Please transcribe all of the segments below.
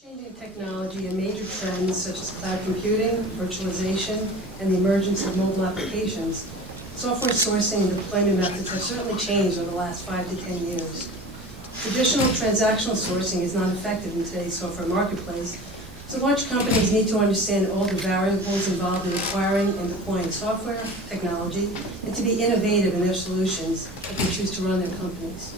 Changing technology and major trends such as cloud computing, virtualization, and the emergence of mobile applications, software sourcing and deployment methods have certainly changed over the last 5 to 10 years. Traditional transactional sourcing is not effective in today's software marketplace, so large companies need to understand all the variables involved in acquiring and deploying software, technology, and to be innovative in their solutions if they choose to run their companies.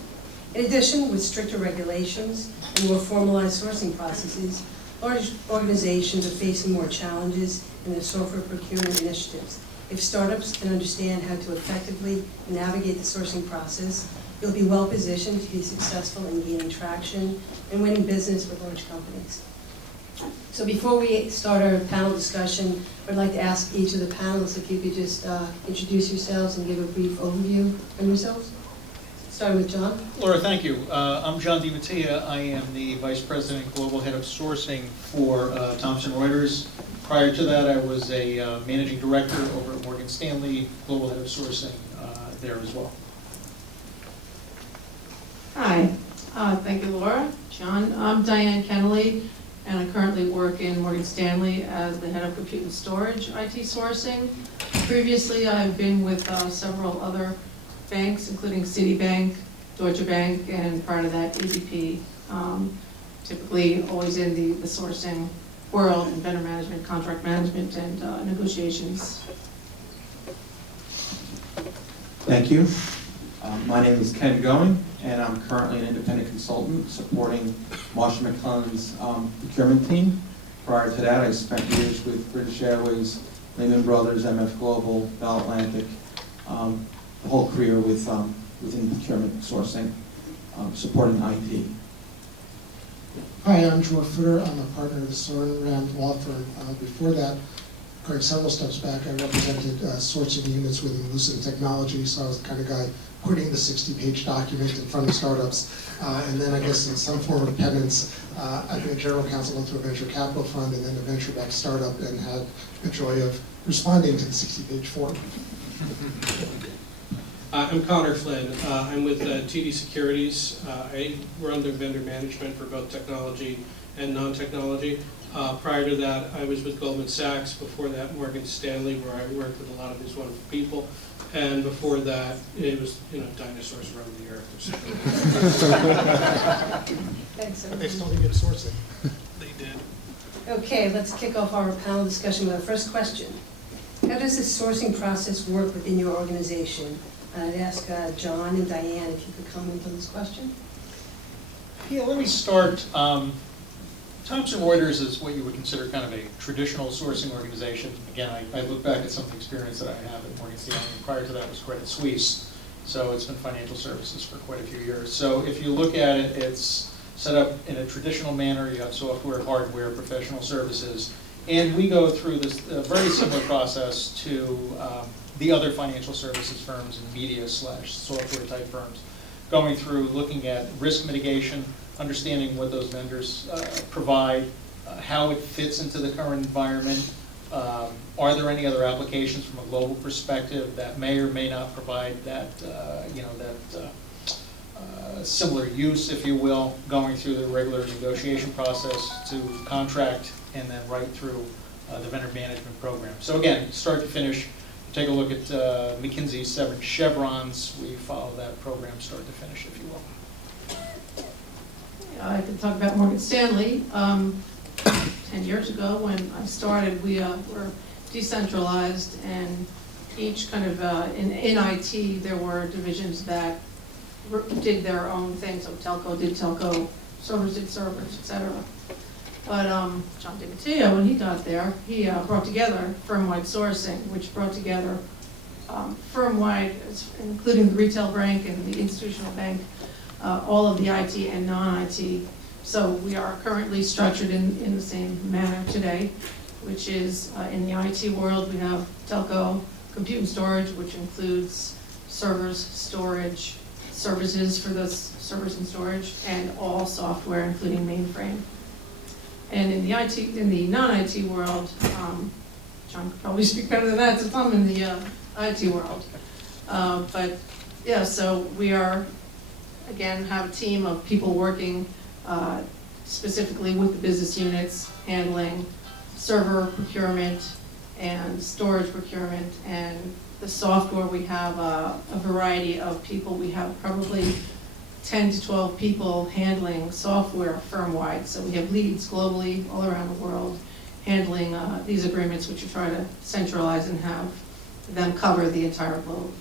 In addition, with stricter regulations and more formalized sourcing processes, large organizations are facing more challenges in their software procurement initiatives. If startups can understand how to effectively navigate the sourcing process, you'll be well positioned to be successful in gaining traction and winning business with large companies. So before we start our panel discussion, I'd like to ask each of the panelists if you could just introduce yourselves and give a brief overview on yourselves. Starting with John. Laura, thank you. I'm John DeMattia. I am the Vice President, Global Head of Sourcing for Thomson Reuters. Prior to that, I was a Managing Director over at Morgan Stanley, Global Head of Sourcing there as well. Hi, thank you, Laura. John, I'm Diane Kennelly, and I currently work in Morgan Stanley as the Head of Compute and Storage IT Sourcing. Previously, I've been with several other banks, including Citibank, Deutsche Bank, and prior to that, ADP. Typically always in the sourcing world, and vendor management, contract management, and negotiations. Thank you. My name is Ken Going, and I'm currently an independent consultant supporting Marsh McLennan's procurement team. Prior to that, I spent years with British Airways, Lehman Brothers, MF Global, Bell Atlantic, the whole career within procurement sourcing, supporting IT. Hi, I'm Dror Futter. I'm a partner of the SorinRand law firm. Before that, going several steps back, I represented sourcing units within Lucent Technology, so I was the kind of guy putting the 60-page document in front of startups. And then I guess in some form of penance, I've been a general counsel into a venture capital fund and then a venture-backed startup, and had the joy of responding to the 60-page form. I'm Conor Flynn. I'm with TD Securities. I run the vendor management for both technology and non-technology. Prior to that, I was with Goldman Sachs. Before that, Morgan Stanley, where I worked with a lot of these wonderful people. And before that, it was, dinosaurs roamed the earth. Thanks, But they still didn't get sourcing. They did. Okay, let's kick off our panel discussion with our first question. How does this sourcing process work within your organization? I'd ask John and Diane if you could comment on this question. Yeah, let me start. Thomson Reuters is what you would consider kind of a traditional sourcing organization. Again, I look back at some of the experience that I have at Morgan Stanley. Prior to that was Credit Suisse, so it's been financial services for quite a few years. So if you look at it, it's set up in a traditional manner. You have software, hardware, professional services, and we go through this very similar process to the other financial services firms and media/software type firms, going through looking at risk mitigation, understanding what those vendors provide, how it fits into the current environment. Are there any other applications from a global perspective that may or may not provide that, similar use, if you will, going through the regular negotiation process to contract and then right through the vendor management program. So again, start to finish, take a look at McKinsey's 7 chevrons. We follow that program start to finish, if you will. I can talk about Morgan Stanley. 10 years ago when I started, we were decentralized, and each kind of, in IT, there were divisions that did their own things. So telco did telco, servers did servers, etc. But John DeMattia, when he got there, he brought together firm-wide sourcing, which brought together firm-wide, including the retail bank and the institutional bank, all of the IT and non-IT. So we are currently structured in the same manner today, which is in the IT world, we have telco, compute and storage, which includes servers, storage, services for those servers and storage, and all software, including mainframe. And in the non-IT world, John could probably speak better than that, since I'm in the IT world. But yeah, so we are, again, have a team of people working specifically with the business units handling server procurement and storage procurement, and the software, we have a variety of people. We have probably 10 to 12 people handling software firm-wide. So we have leads globally, all around the world, handling these agreements, which we try to centralize and have them cover the entire globe.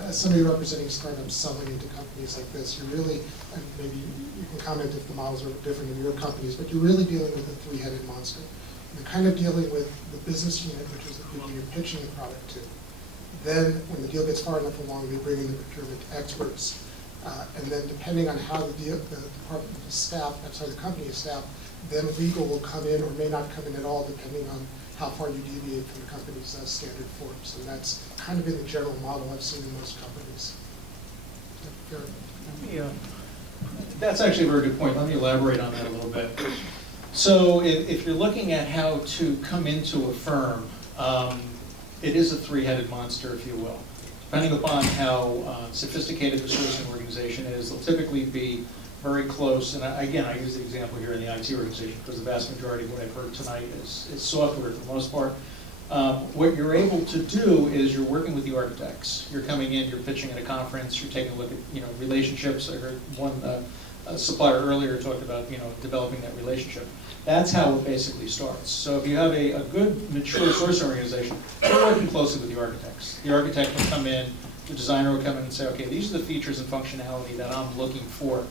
As somebody representing startups selling into companies like this, you're really, and maybe you can comment if the models are different in your companies, but you're really dealing with a three-headed monster. You're kind of dealing with the business unit, which is the people you're pitching the product to. Then, when the deal gets far enough along, they bring in the procurement experts. And then, depending on how the department is staffed, the company is staffed, then legal will come in or may not come in at all, depending on how far you deviate from the company's standard forms. And that's kind of been the general model I've seen in most companies. Yeah, that's actually a very good point. Let me elaborate on that a little bit. So if you're looking at how to come into a firm, it is a three-headed monster, if you will. Depending upon how sophisticated the sourcing organization is, they'll typically be very close. And again, I use the example here in the IT organization because the vast majority of what I've heard tonight is software for the most part. What you're able to do is you're working with the architects. You're coming in, you're pitching at a conference, you're taking a look at relationships. I heard one supplier earlier talked about developing that relationship. That's how it basically starts. So if you have a good, mature sourcing organization, you're working closely with the architects. The architect will come in, the designer will come in and say, okay, these are the features and functionality that I'm looking for.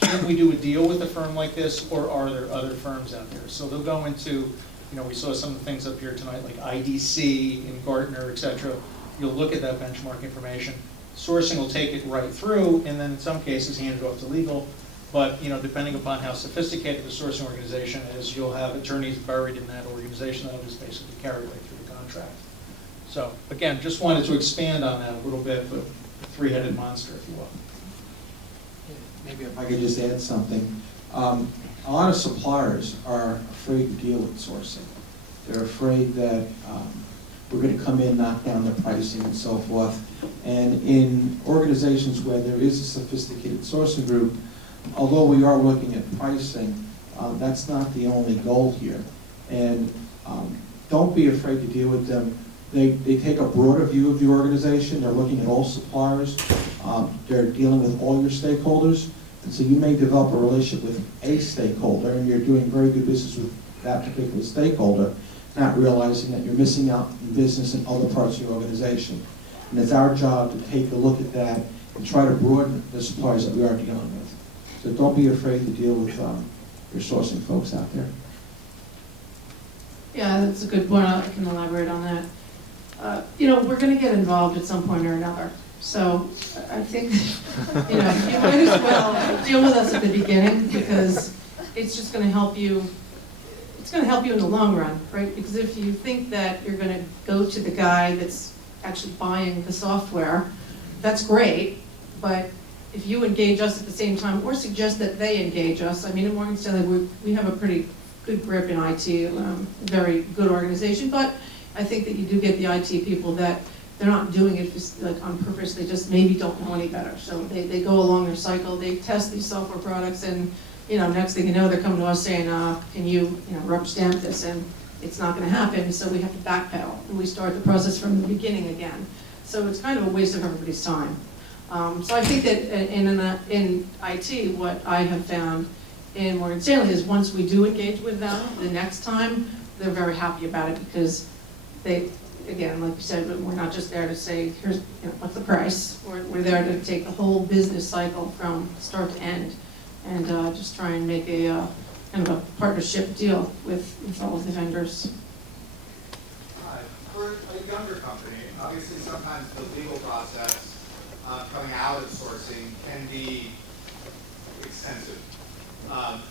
Can we do a deal with a firm like this, or are there other firms out there? So they'll go into, we saw some of the things up here tonight, like IDC and Gartner, et cetera. You'll look at that benchmark information. Sourcing will take it right through, and then in some cases hand it off to legal. But depending upon how sophisticated the sourcing organization is, you'll have attorneys buried in that organization that'll just basically carry right through the contract. So again, just wanted to expand on that a little bit, but a three-headed monster, if you will. Maybe if I could just add something. A lot of suppliers are afraid to deal with sourcing. They're afraid that we're going to come in, knock down the pricing and so forth. And in organizations where there is a sophisticated sourcing group, although we are looking at pricing, that's not the only goal here. And don't be afraid to deal with them. They take a broader view of the organization. They're looking at all suppliers. They're dealing with all your stakeholders. And so you may develop a relationship with a stakeholder, and you're doing very good business with that particular stakeholder, not realizing that you're missing out in business in other parts of your organization. And it's our job to take a look at that and try to broaden the suppliers that we are dealing with. So don't be afraid to deal with your sourcing folks out there. Yeah, that's a good point. I can elaborate on that. We're going to get involved at some point or another. So I think, you might as well deal with us at the beginning, because it's just going to help you. It's going to help you in the long run, right? Because if you think that you're going to go to the guy that's actually buying the software, that's great. But if you engage us at the same time, or suggest that they engage us, I mean, at Morgan Stanley, we have a pretty good grip in IT, very good organization, but I think that you do get the IT people that they're not doing it just like on purpose, they just maybe don't know any better. So they go along their cycle, they test these software products, and next thing you know, they're coming to us saying, can you rubber stamp this? And it's not going to happen, so we have to backpedal, and we start the process from the beginning again. So it's kind of a waste of everybody's time. So I think that in IT, what I have found in Morgan Stanley is once we do engage with them, the next time, they're very happy about it, because they, again, like you said, we're not just there to say, here's what's the price. We're there to take the whole business cycle from start to end, and just try and make a kind of a partnership deal with all of the vendors. For a younger company, obviously sometimes the legal process coming out of sourcing can be extensive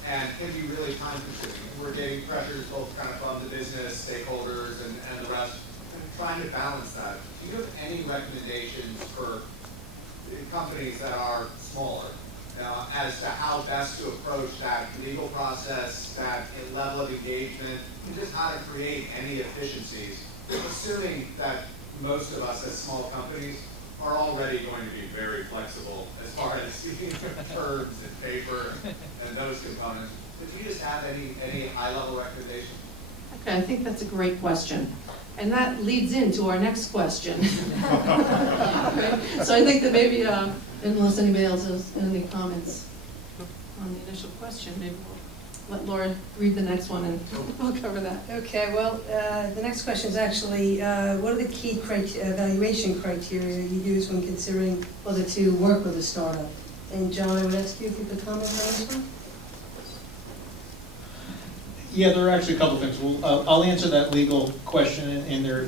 and can be really time consuming. We're getting pressures both kind of from the business stakeholders and the rest, and trying to balance that. Do you have any recommendations for companies that are smaller as to how best to approach that legal process, that level of engagement, and just how to create any efficiencies, assuming that most of us as small companies are already going to be very flexible as far as terms and paper and those components. But do you just have any high-level recommendations? Okay, I think that's a great question. And that leads into our next question. Okay, so I think that maybe, unless anybody else has any comments on the initial question, maybe we'll let Laura read the next one and we'll cover that. Okay, well, the next question is actually, what are the key evaluation criteria you use when considering whether to work with a startup? And John, I would ask you if you could comment on this one. Yeah, there are actually a couple things. Well, I'll answer that legal question, and there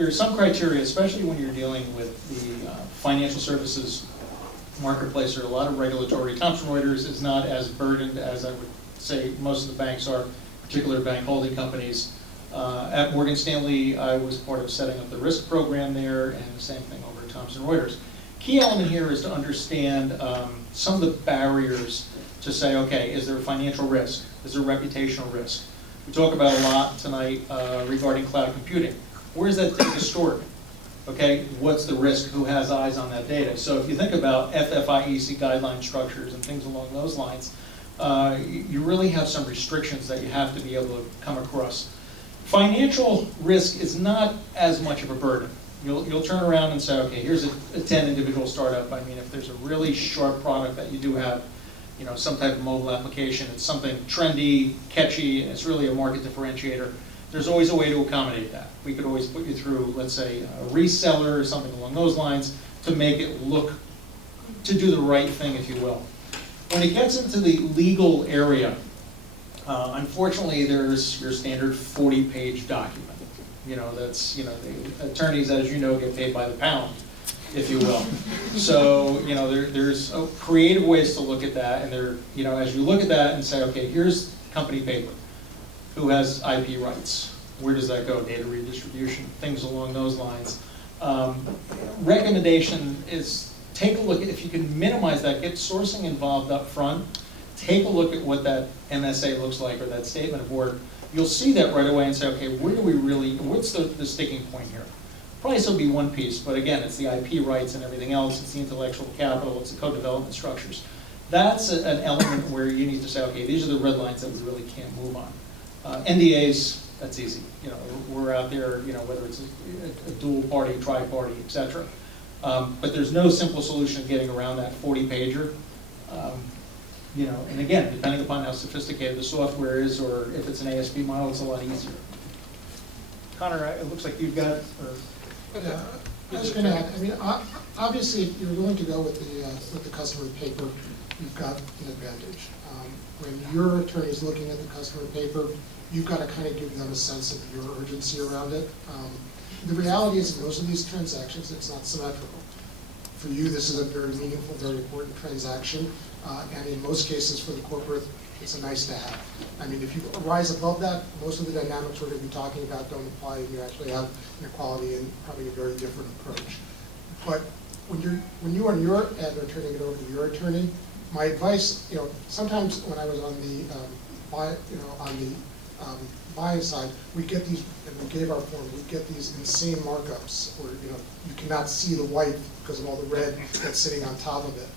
are some criteria, especially when you're dealing with the financial services marketplace. There are a lot of regulatory. Thomson Reuters is not as burdened as I would say most of the banks are, particular bank holding companies. At Morgan Stanley, I was part of setting up the risk program there, and the same thing over at Thomson Reuters. Key element here is to understand some of the barriers to say, okay, is there a financial risk? Is there a reputational risk? We talk about a lot tonight regarding cloud computing. Where is that data stored? Okay, what's the risk? Who has eyes on that data? So if you think about FFIEC guideline structures and things along those lines, you really have some restrictions that you have to be able to come across. Financial risk is not as much of a burden. You'll turn around and say, okay, here's a 10 individual startup. I mean, if there's a really sharp product that you do have, you know, some type of mobile application, it's something trendy, catchy, and it's really a market differentiator, there's always a way to accommodate that. We could always put you through, let's say, a reseller or something along those lines to make it look, to do the right thing, if you will. When it gets into the legal area, unfortunately, there's your standard 40-page document. You know, that's, you know, the attorneys, as you know, get paid by the pound, if you will. So, you know, there's creative ways to look at that, and there, you know, as you look at that and say, okay, here's company paper. Who has IP rights? Where does that go? Data redistribution, things along those lines. Recommendation is take a look at, if you can minimize that, get sourcing involved up front, take a look at what that MSA looks like or that statement of work. You'll see that right away and say, okay, where do we really, what's the sticking point here? Probably still be one piece, but again, it's the IP rights and everything else, it's the intellectual capital, it's the co-development structures. That's an element where you need to say, okay, these are the red lines that we really can't move on. NDAs, that's easy. You know, we're out there, you know, whether it's a dual party, tri-party, et cetera. But there's no simple solution of getting around that 40-pager. You know, and again, depending upon how sophisticated the software is, or if it's an ASP model, it's a lot easier. Conor, it looks like you've got. Yeah, I was going to add. I mean, obviously, if you're willing to go with the customer paper, you've got an advantage. When your attorney is looking at the customer paper, you've got to kind of give them a sense of your urgency around it. The reality is, in most of these transactions, it's not symmetrical. For you, this is a very meaningful, very important transaction, and in most cases for the corporate, it's a nice to have. I mean, if you rise above that, most of the dynamics we're going to be talking about don't apply, and you actually have inequality and probably a very different approach. But when you on your end are turning it over to your attorney, my advice, you know, sometimes when I was on the buying side, we get these, and we gave our form, we get these insane markups where, you know, you cannot see the white because of all the red that's sitting on top of it.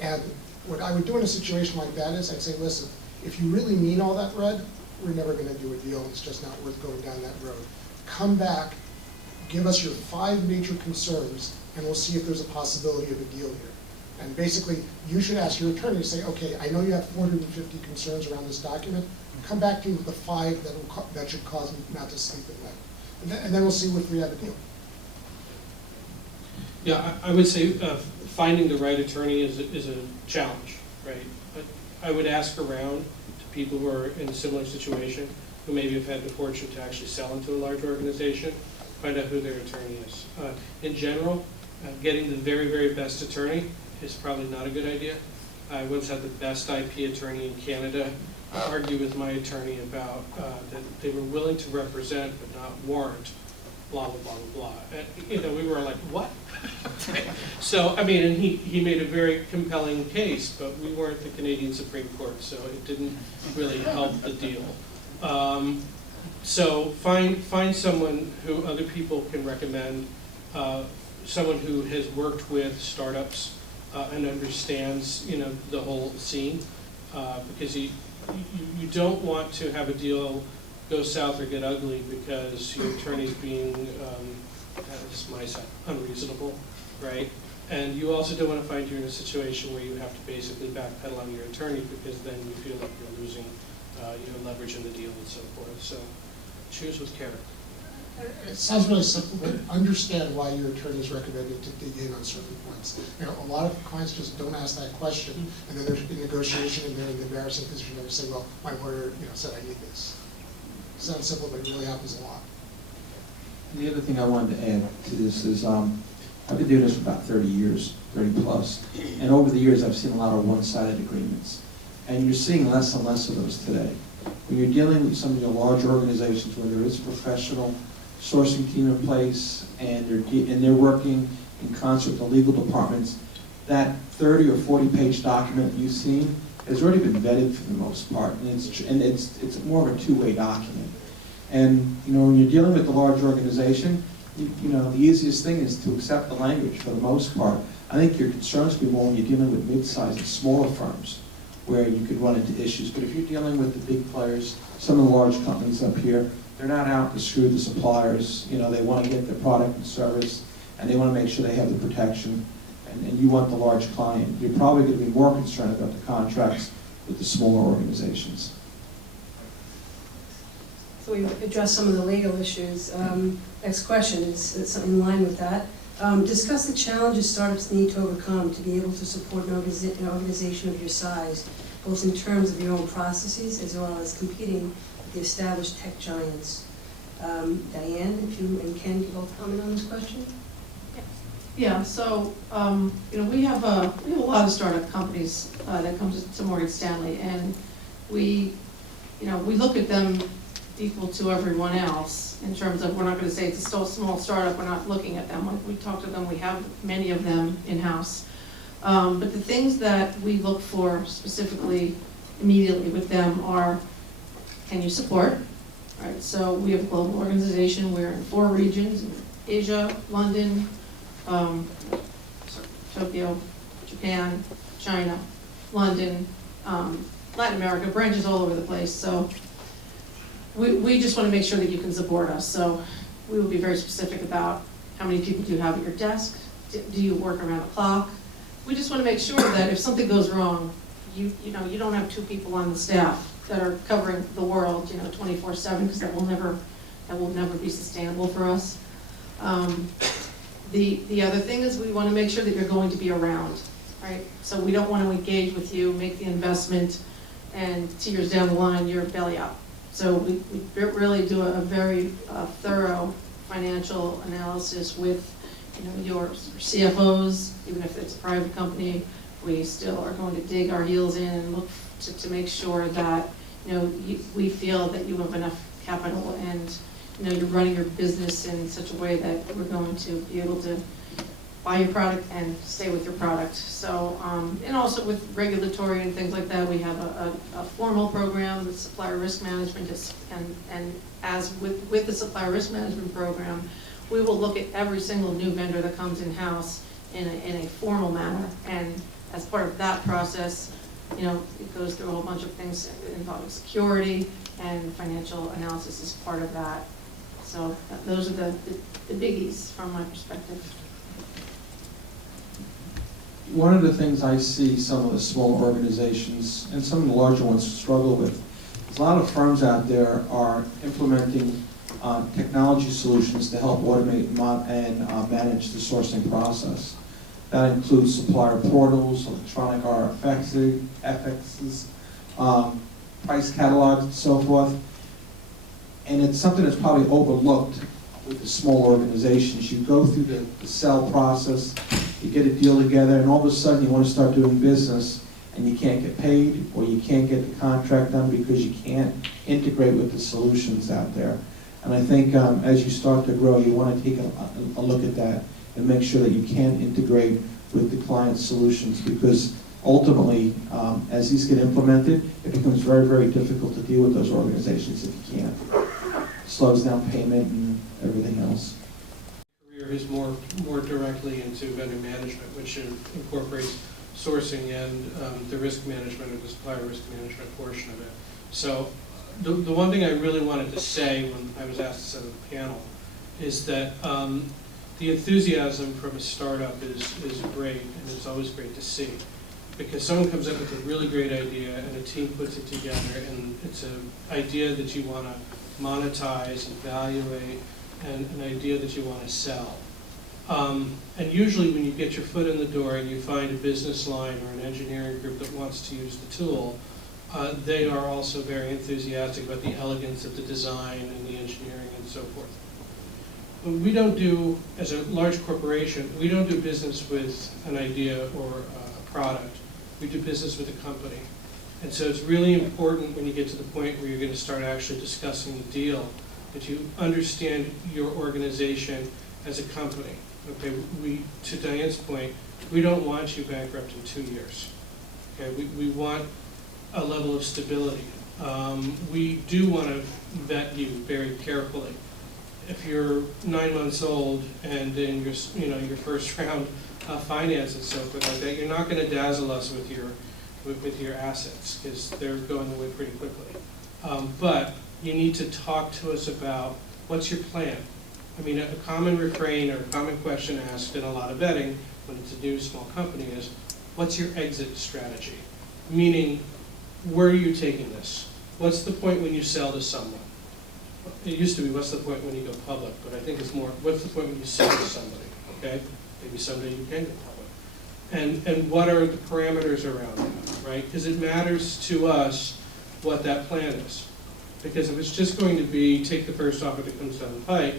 And what I would do in a situation like that is I'd say, listen, if you really mean all that red, we're never going to do a deal. It's just not worth going down that road. Come back, give us your 5 major concerns, and we'll see if there's a possibility of a deal here. And basically, you should ask your attorney to say, okay, I know you have 450 concerns around this document. Come back to me with the 5 that should cause me not to sleep at night. And then we'll see if we have a deal. Yeah, I would say finding the right attorney is a challenge, right? But I would ask around to people who are in a similar situation, who maybe have had the fortune to actually sell into a large organization, find out who their attorney is. In general, getting the very, very best attorney is probably not a good idea. I once had the best IP attorney in Canada argue with my attorney about that they were willing to represent but not warrant blah, blah, blah, blah, blah. And, you know, we were like, what? So, I mean, and he made a very compelling case, but we weren't the Canadian Supreme Court, so it didn't really help the deal. So find someone who other people can recommend. someone who has worked with startups and understands, the whole scene, because you don't want to have a deal go south or get ugly because your attorney's being, this might sound unreasonable, right? And you also don't want to find you in a situation where you have to basically backpedal on your attorney because then you feel like you're losing, leverage in the deal and so forth. So choose with care. It sounds really simple, but understand why your attorney is recommended to dig in on certain points. A lot of clients just don't ask that question, and then they're in negotiation, and they're in the embarrassing position of saying, well, my lawyer, said I need this. It sounds simple, but it really happens a lot. And the other thing I wanted to add to this is, I've been doing this for about 30 years, 30 plus, and over the years I've seen a lot of one-sided agreements. And you're seeing less and less of those today. When you're dealing with some of your larger organizations where there is a professional sourcing team in place and they're working in concert with the legal departments, that 30 or 40-page document you've seen has already been vetted for the most part, and it's more of a two-way document. And when you're dealing with a large organization, the easiest thing is to accept the language for the most part. I think your concerns would be more when you're dealing with mid-sized and smaller firms, where you could run into issues. But if you're dealing with the big players, some of the large companies up here, they're not out to screw the suppliers. They want to get their product and service, and they want to make sure they have the protection. And you want the large client. You're probably going to be more concerned about the contracts with the smaller organizations. So we've addressed some of the legal issues. Next question is in line with that. Discuss the challenges startups need to overcome to be able to support an organization of your size, both in terms of your own processes as well as competing with the established tech giants. Diane, if you and Ken can both comment on this question. Yeah, so, we have a lot of startup companies that come to Morgan Stanley, and we look at them equal to everyone else in terms of, we're not going to say it's a small startup, we're not looking at them. We talk to them, we have many of them in-house. But the things that we look for specifically immediately with them are, can you support? All right, so we have a global organization, we're in 4 regions, Asia, London, Tokyo, Japan, China, London, Latin America, branches all over the place. So we just want to make sure that you can support us. So we will be very specific about how many people do you have at your desk. Do you work around the clock? We just want to make sure that if something goes wrong, you don't have 2 people on the staff that are covering the world, 24/7, because that will never be sustainable for us. The other thing is we want to make sure that you're going to be around, right? So we don't want to engage with you, make the investment, and 2 years down the line, you're belly up. So we really do a very thorough financial analysis with your CFOs, even if it's a private company. We still are going to dig our heels in and look to make sure that we feel that you have enough capital and you're running your business in such a way that we're going to be able to buy your product and stay with your product. So, and also with regulatory and things like that, we have a formal program with supplier risk management, and as with the supplier risk management program, we will look at every single new vendor that comes in-house in a formal manner, and as part of that process, it goes through a whole bunch of things involving security, and financial analysis is part of that. So those are the biggies from my perspective. One of the things I see some of the smaller organizations and some of the larger ones struggle with is a lot of firms out there are implementing technology solutions to help automate and manage the sourcing process. That includes supplier portals, electronic RFXs, price catalogs, and so forth. And it's something that's probably overlooked with the small organizations. You go through the sell process, you get a deal together, and all of a sudden you want to start doing business, and you can't get paid, or you can't get the contract done because you can't integrate with the solutions out there. And I think as you start to grow, you want to take a look at that and make sure that you can integrate with the client's solutions, because ultimately, as these get implemented, it becomes very, very difficult to deal with those organizations if you can't. It slows down payment and everything else. is more directly into vendor management, which incorporates sourcing and the risk management or the supplier risk management portion of it. So the one thing I really wanted to say when I was asked to sit on the panel is that the enthusiasm from a startup is great, and it's always great to see. Because someone comes up with a really great idea and a team puts it together, and it's an idea that you want to monetize and evaluate, and an idea that you want to sell. And usually when you get your foot in the door and you find a business line or an engineering group that wants to use the tool, they are also very enthusiastic about the elegance of the design and the engineering and so forth. We don't do, as a large corporation, we don't do business with an idea or a product. We do business with a company. And so it's really important when you get to the point where you're going to start actually discussing the deal, that you understand your organization as a company. Okay, to Diane's point, we don't want you bankrupt in 2 years. Okay, we want a level of stability. We do want to vet you very carefully. If you're 9 months old and in your first round of finance and so forth like that, you're not going to dazzle us with your assets, because they're going away pretty quickly. But you need to talk to us about what's your plan. I mean, a common refrain or a common question asked in a lot of vetting when it's a new small company is, what's your exit strategy? Meaning, where are you taking this? What's the point when you sell to someone? It used to be, what's the point when you go public? But I think it's more, what's the point when you sell to somebody? Okay, maybe someday you can go public. And what are the parameters around that, right? Because it matters to us what that plan is. Because if it's just going to be take the first offer that comes down the pike,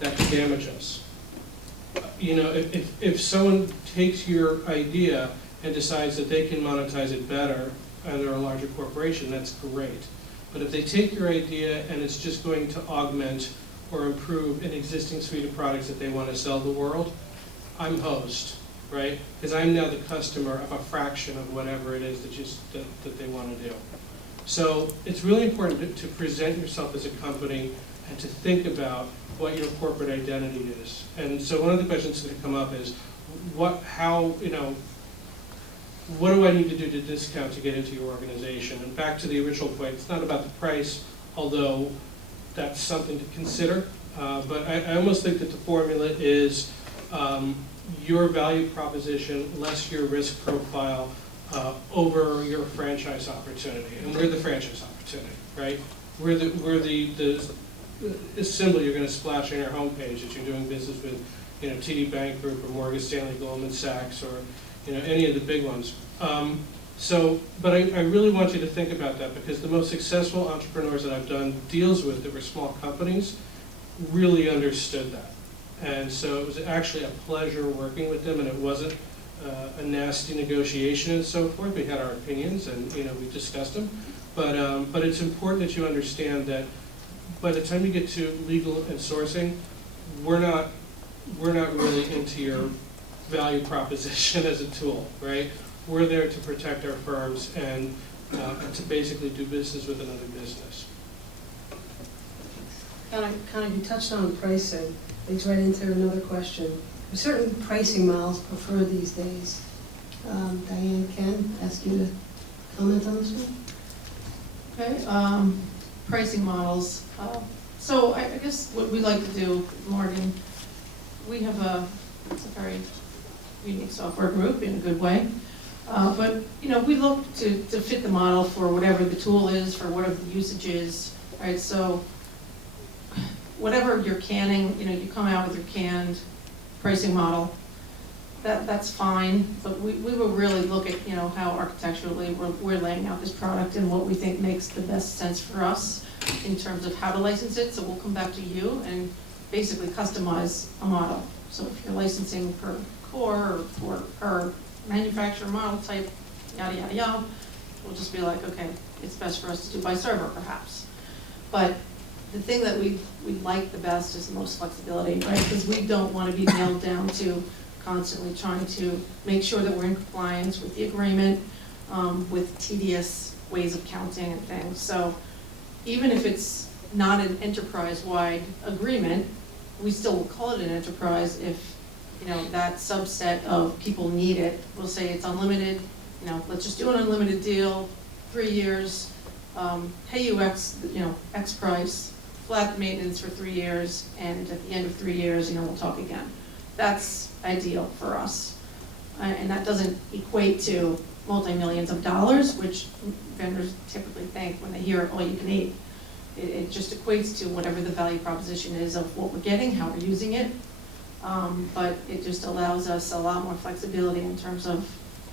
that could damage us. You know, if someone takes your idea and decides that they can monetize it better and they're a larger corporation, that's great. But if they take your idea and it's just going to augment or improve an existing suite of products that they want to sell the world, I'm host, right? Because I'm now the customer of a fraction of whatever it is that they want to do. So it's really important to present yourself as a company and to think about what your corporate identity is. And so one of the questions that's going to come up is, what do I need to do to discount to get into your organization? And back to the original point, it's not about the price, although that's something to consider. But I almost think that the formula is your value proposition less your risk profile over your franchise opportunity. And we're the franchise opportunity, right? We're the symbol you're going to splash on your homepage that you're doing business with, TD Bank Group or Morgan Stanley, Goldman Sachs, or any of the big ones. But I really want you to think about that, because the most successful entrepreneurs that I've done deals with that were small companies really understood that. And so it was actually a pleasure working with them, and it wasn't a nasty negotiation and so forth. We had our opinions, and we discussed them. But it's important that you understand that by the time you get to legal and sourcing, we're not really into your value proposition as a tool, right? We're there to protect our firms and to basically do business with another business. Conor, you touched on pricing. Leads right into another question. Are certain pricing models preferred these days? Diane, Ken, ask you to comment on this one. Okay, pricing models. So I guess what we like to do, Morgan, we have it's a very unique software group in a good way. But we look to fit the model for whatever the tool is, for whatever the usage is, right? So whatever you're canning, you come out with your canned pricing model, that's fine. But we will really look at how architecturally we're laying out this product and what we think makes the best sense for us in terms of how to license it. So we'll come back to you and basically customize a model. So if you're licensing per core or per manufacturer model type, yada, yada, yada, we'll just be like, okay, it's best for us to do by server perhaps. But the thing that we like the best is the most flexibility, right? Because we don't want to be nailed down to constantly trying to make sure that we're in compliance with the agreement, with tedious ways of counting and things. So even if it's not an enterprise-wide agreement, we still will call it an enterprise if, you know, that subset of people need it. We'll say it's unlimited, you know, let's just do an unlimited deal, 3 years, pay you X, you know, X price, flat maintenance for 3 years, and at the end of 3 years, you know, we'll talk again. That's ideal for us. And that doesn't equate to multi-millions of dollars, which vendors typically think when they hear all you can eat. It just equates to whatever the value proposition is of what we're getting, how we're using it. But it just allows us a lot more flexibility in terms of,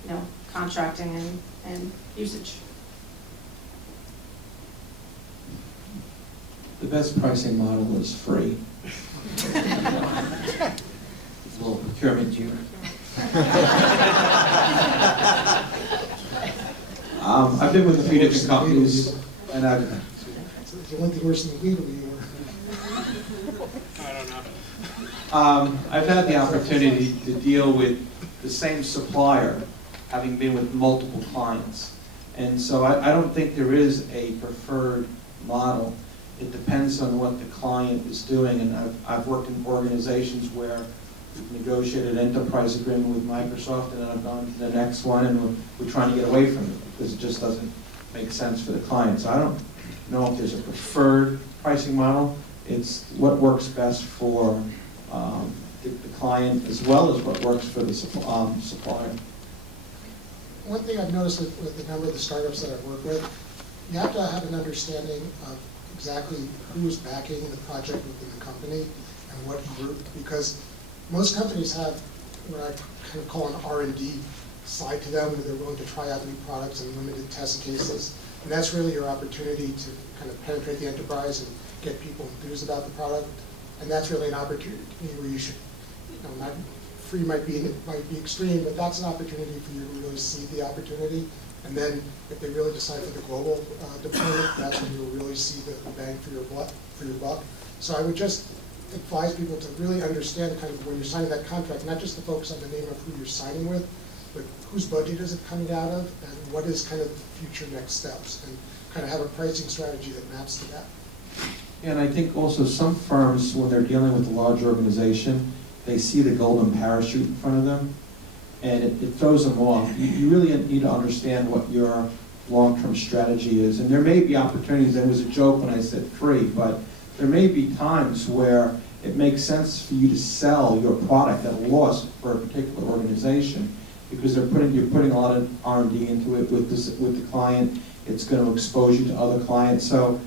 you know, contracting and usage. The best pricing model is free. It's a little procurement unit. I've been with a few different companies, and I've... Is there one thing worse than legally? I don't know. I've had the opportunity to deal with the same supplier, having been with multiple clients. And so I don't think there is a preferred model. It depends on what the client is doing. And I've worked in organizations where we've negotiated an enterprise agreement with Microsoft, and then I've gone to the next one, and we're trying to get away from it because it just doesn't make sense for the client. So I don't know if there's a preferred pricing model. It's what works best for the client as well as what works for the supplier. One thing I've noticed with the number of the startups that I've worked with, you have to have an understanding of exactly who is backing the project within the company and what group, because most companies have what I kind of call an R&D side to them, where they're willing to try out new products and limited test cases. And that's really your opportunity to kind of penetrate the enterprise and get people enthused about the product. And that's really an opportunity where you should, you know, not free might be extreme, but that's an opportunity for you to really see the opportunity. And then if they really decide for the global deployment, that's when you'll really see the bang for your buck. So I would just advise people to really understand kind of when you're signing that contract, not just to focus on the name of who you're signing with, but whose budget is it coming out of, and what is kind of the future next steps, and kind of have a pricing strategy that maps to that. And I think also some firms, when they're dealing with a large organization, they see the golden parachute in front of them, and it throws them off. You really need to understand what your long-term strategy is. And there may be opportunities, there was a joke when I said free, but there may be times where it makes sense for you to sell your product at a loss for a particular organization, because you're putting a lot of R&D into it with the client. It's going to expose you to other clients. So,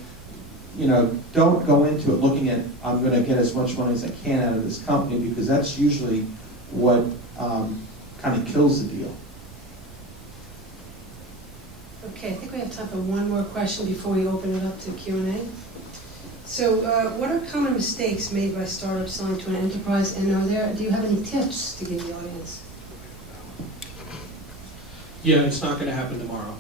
you know, don't go into it looking at, I'm going to get as much money as I can out of this company, because that's usually what kind of kills the deal. Okay, I think we have time for one more question before we open it up to Q&A. So what are common mistakes made by startups selling to an enterprise, and do you have any tips to give the audience? Yeah, it's not going to happen tomorrow.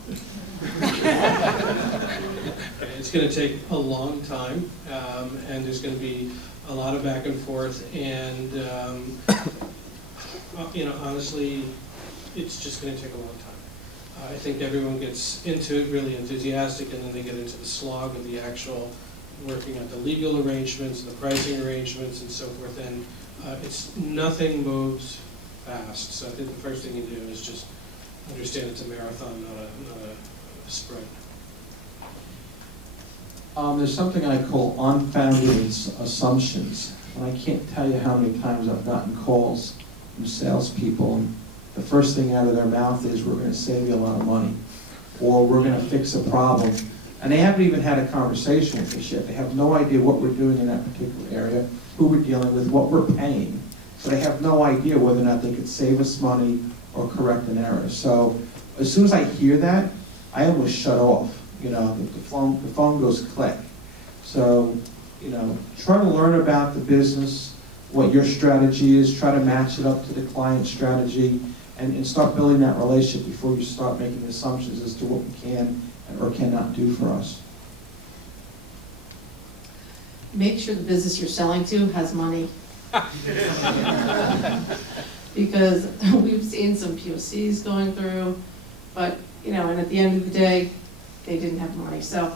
It's going to take a long time, and there's going to be a lot of back and forth, and you know, honestly, it's just going to take a long time. I think everyone gets into it really enthusiastic, and then they get into the slog of the actual working out the legal arrangements, the pricing arrangements, and so forth, and nothing moves fast. So I think the first thing you do is just understand it's a marathon, not a sprint. There's something I call unfounded assumptions. And I can't tell you how many times I've gotten calls from salespeople, and the first thing out of their mouth is, we're going to save you a lot of money, or we're going to fix a problem. And they haven't even had a conversation with us yet. They have no idea what we're doing in that particular area, who we're dealing with, what we're paying. So they have no idea whether or not they could save us money or correct an error. So as soon as I hear that, I almost shut off. You know, the phone goes click. So, you know, try to learn about the business, what your strategy is, try to match it up to the client's strategy, and start building that relationship before you start making assumptions as to what we can or cannot do for us. Make sure the business you're selling to has money. Because we've seen some POCs going through, but, you know, and at the end of the day, they didn't have money. So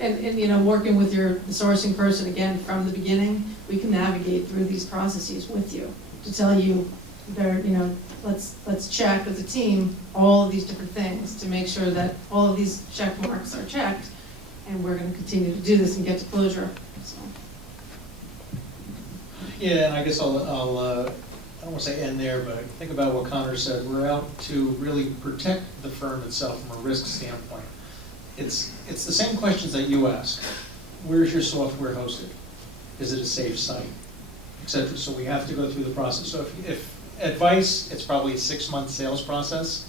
And, you know, working with the sourcing person again from the beginning, we can navigate through these processes with you to tell you, you know, let's check as a team all of these different things to make sure that all of these check marks are checked, and we're going to continue to do this and get to closure. So. Yeah, and I guess I'll I don't want to say end there, but think about what Conor said. We're out to really protect the firm itself from a risk standpoint. It's the same questions that you ask. Where's your software hosted? Is it a safe site? Et cetera. So we have to go through the process. So if advice, it's probably a 6-month sales process.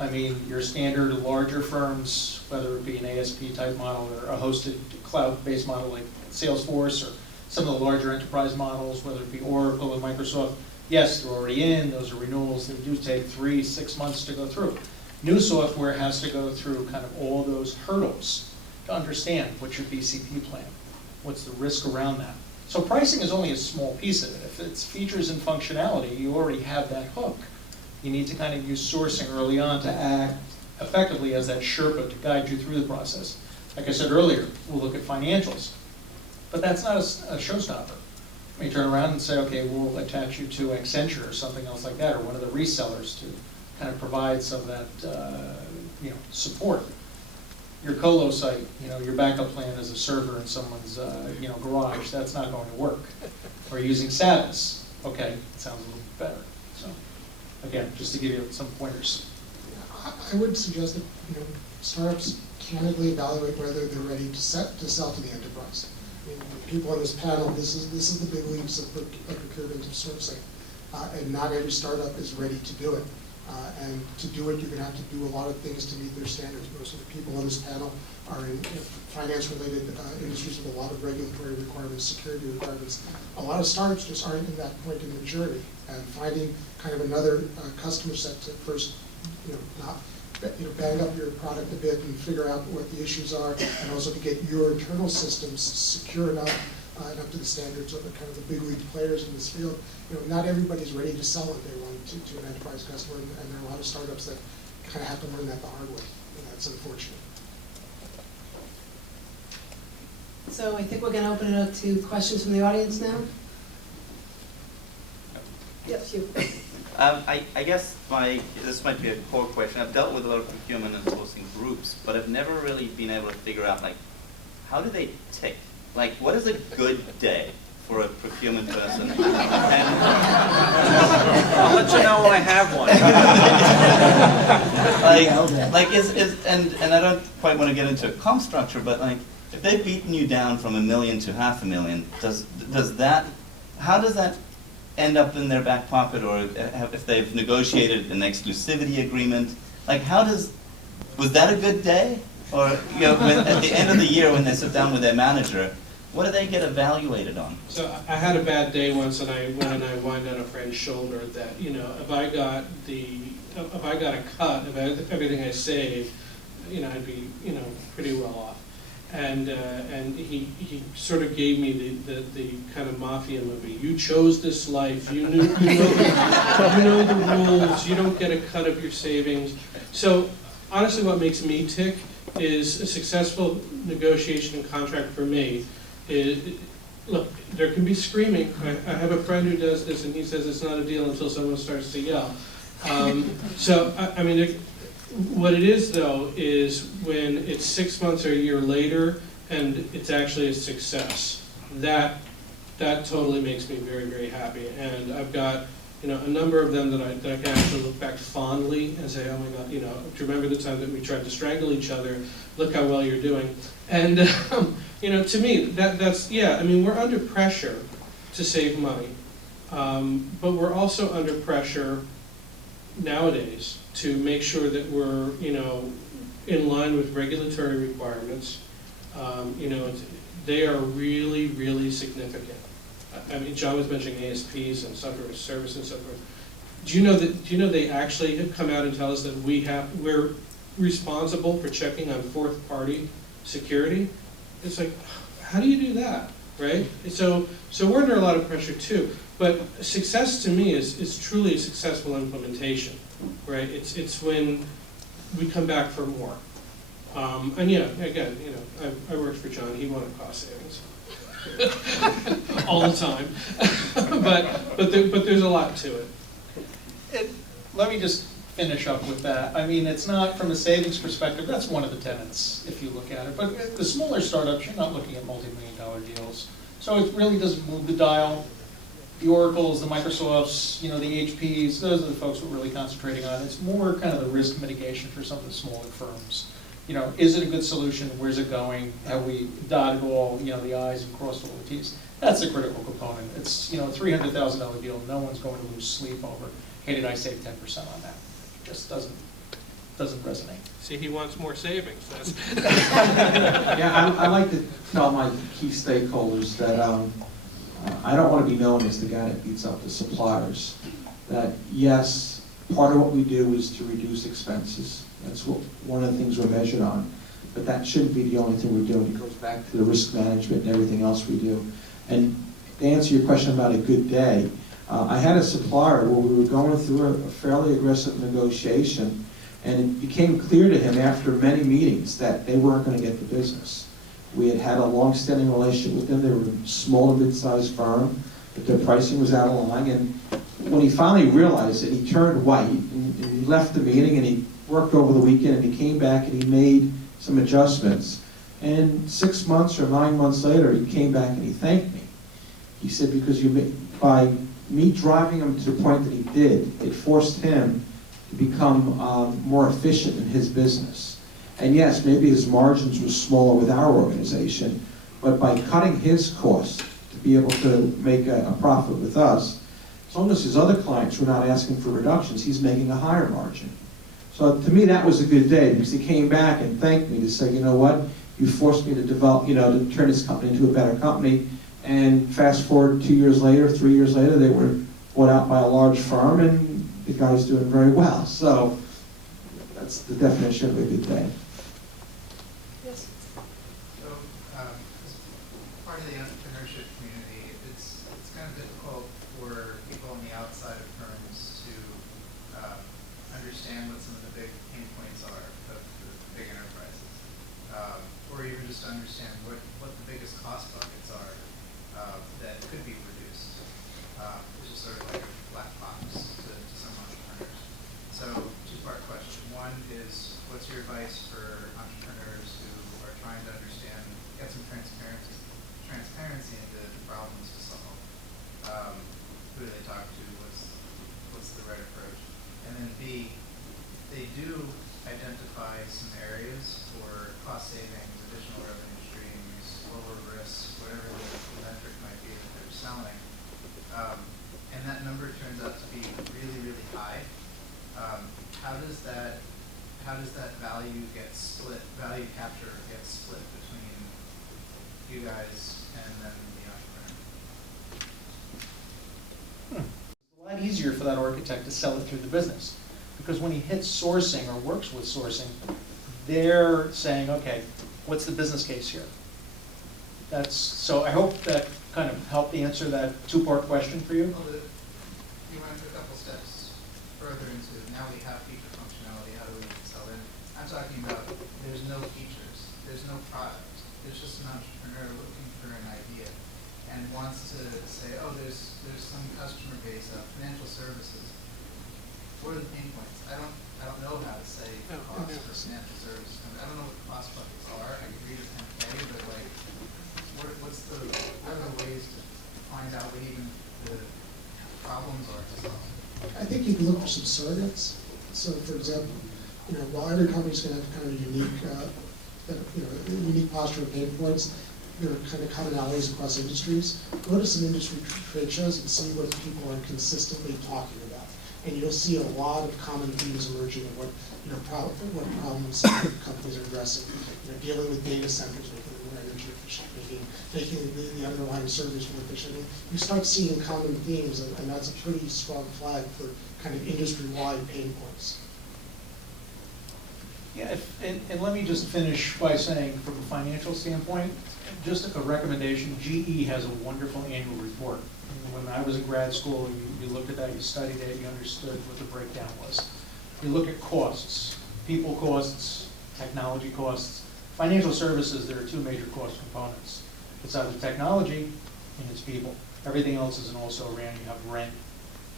I mean, your standard larger firms, whether it be an ASP type model or a hosted cloud-based model like Salesforce or some of the larger enterprise models, whether it be Oracle and Microsoft, yes, they're already in, those are renewals, they do take 3-6 months to go through. New software has to go through kind of all those hurdles to understand what's your BCP plan, what's the risk around that. So pricing is only a small piece of it. If it's features and functionality, you already have that hook. You need to kind of use sourcing early on to act effectively as that Sherpa to guide you through the process. Like I said earlier, we'll look at financials, but that's not a showstopper. We turn around and say, okay, we'll attach you to Accenture or something else like that, or one of the resellers to kind of provide some of that support. Your colo site, your backup plan is a server in someone's garage. That's not going to work. Or using Satis. Okay, it sounds a little better. So again, just to give you some pointers. I would suggest that startups candidly evaluate whether they're ready to sell to the enterprise. I mean, the people on this panel, this is the big leagues of procurement of sourcing, and not every startup is ready to do it. And to do it, you're going to have to do a lot of things to meet their standards. Most of the people on this panel are in finance-related industries with a lot of regulatory requirements, security requirements. A lot of startups just aren't in that point in maturity, and finding kind of another customer set to first, not bang up your product a bit and figure out what the issues are, and also to get your internal systems secure enough and up to the standards of the kind of the big league players in this field. Not everybody's ready to sell it day one to an enterprise customer, and there are a lot of startups that kind of have to learn that the hard way, and that's unfortunate. So I think we're going to open it up to questions from the audience now. Yes, you. I guess this might be a core question. I've dealt with a lot of procurement and sourcing groups, but I've never really been able to figure out, how do they tick? What is a good day for a procurement person? And I'll let you know when I have one. and I don't quite want to get into a comp structure, but if they've beaten you down from $1 million to $500,000, how does that end up in their back pocket, or if they've negotiated an exclusivity agreement? Was that a good day? Or at the end of the year when they sit down with their manager, what do they get evaluated on? So I had a bad day once, and I went and I whined on a friend's shoulder that if I got a cut of everything I saved, I'd be pretty well off. And he sort of gave me the kind of mafia movie. You chose this life. You know the rules. You don't get a cut of your savings. So honestly, what makes me tick is a successful negotiation and contract for me. Look, there can be screaming. I have a friend who does this, and he says it's not a deal until someone starts to yell. What it is, though, is when it's 6 months or a year later and it's actually a success. That totally makes me very, very happy. And I've got a number of them that I can actually look back fondly and say, oh my God, do you remember the time that we tried to strangle each other? Look how well you're doing. And to me, that's we're under pressure to save money, but we're also under pressure nowadays to make sure that we're in line with regulatory requirements. They are really, really significant. John was mentioning ASPs and software as a service and so forth. Do you know they actually have come out and tell us that we're responsible for checking on fourth-party security? It's how do you do that, right? So we're under a lot of pressure too. But success to me is truly a successful implementation, right? It's when we come back for more. And yeah, again, I worked for John, he wanted cost savings. All the time. but there's a lot to it. Let me just finish up with that. I mean, it's not, from a savings perspective, that's one of the tenets, if you look at it. But the smaller startups, you're not looking at multi-million-dollar deals. So it really doesn't move the dial. The Oracles, the Microsofts, the HPs, those are the folks we're really concentrating on. It's more kind of the risk mitigation for some of the smaller firms. Is it a good solution? Where's it going? Have we dotted all, the I's and crossed all the T's? That's a critical component. It's, a $300,000 deal. No one's going to lose sleep over, hey, did I save 10% on that? It just doesn't resonate. See, he wants more savings. Yeah, I like to tell my key stakeholders that I don't want to be known as the guy that beats up the suppliers. That yes, part of what we do is to reduce expenses. That's one of the things we're measured on. But that shouldn't be the only thing we're doing. It goes back to the risk management and everything else we do. And to answer your question about a good day, I had a supplier where we were going through a fairly aggressive negotiation, and it became clear to him after many meetings that they weren't going to get the business. We had had a long-standing relationship with them. They were a small and mid-sized firm, but their pricing was out of line. And when he finally realized it, he turned white, and he left the meeting, and he worked over the weekend, and he came back and he made some adjustments. And 6 months or 9 months later, he came back and he thanked me. He said, because by me driving him to the point that he did, it forced him to become more efficient in his business. And yes, maybe his margins were smaller with our organization, but by cutting his costs to be able to make a profit with us, as long as his other clients were not asking for reductions, he's making a higher margin. So to me, that was a good day, because he came back and thanked me to say, you know what, you forced me to develop, to turn this company into a better company. And fast forward 2 years later, 3 years later, they were bought out by a large firm, and the guy's doing very well. So that's the definition of a good day. Yes. So, as part of the entrepreneurship community, it's kind of difficult for people on the outside of firms to understand what some of the big pain points are of the big enterprises, or even just understand what the biggest cost buckets are that could be reduced, which is sort of like a black box to some entrepreneurs. So, two-part question. One is, what's your advice for entrepreneurs who are trying to understand, get some transparency into the problems to solve? Who do they talk to? What's the right approach? And then B, they do identify some areas for cost savings, additional revenue streams, lower risk, whatever the metric might be that they're selling, and that number turns out to be really, really high. How does that value capture gets split between you guys and then the entrepreneur? It's a lot easier for that architect to sell it through the business, because when he hits sourcing or works with sourcing, they're saying, okay, what's the business case here? So I hope that kind of helped answer that two-part question for you. Well, you went a couple steps further into, now we have feature functionality, how do we sell it? I'm talking about there's no features, there's no product, there's just an entrepreneur looking for an idea and wants to say, oh, there's some customer base, financial services. What are the pain points? I don't know how to say cost for financial services. I don't know what the cost buckets are. I could read a 10K, but like, what are the ways to find out what even the problems are to solve? I think you can look for some surrogates. So, for example, while every company's going to have kind of unique posture of pain points, there are kind of commonalities across industries. Go to some industry trade shows and see what people are consistently talking about, and you'll see a lot of common themes emerging of what problems companies are addressing. Dealing with data centers, making them more energy efficient, making the underlying servers more efficient. You start seeing common themes, and that's a pretty strong flag for kind of industry-wide pain points. Yeah, and let me just finish by saying, from a financial standpoint, just a recommendation, GE has a wonderful annual report. When I was in grad school, you looked at that, you studied it, you understood what the breakdown was. You look at costs, people costs, technology costs. Financial services, there are two major cost components. It's either technology and it's people. Everything else is an also-ran. You have rent.